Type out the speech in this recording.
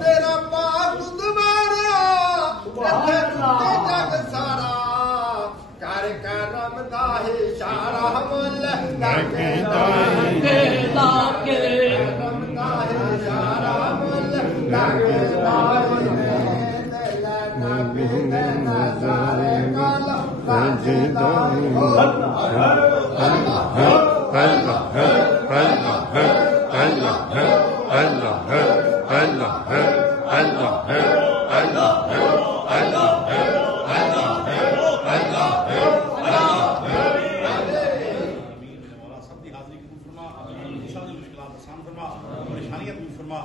तेरा पाक तुम्हारा जग सारा कर करम दा इशारा बोल लागे लागे करम दा इशारा बोल लागे लागे नबी दे नज़ारे काला परेशानियां दूर फरमा।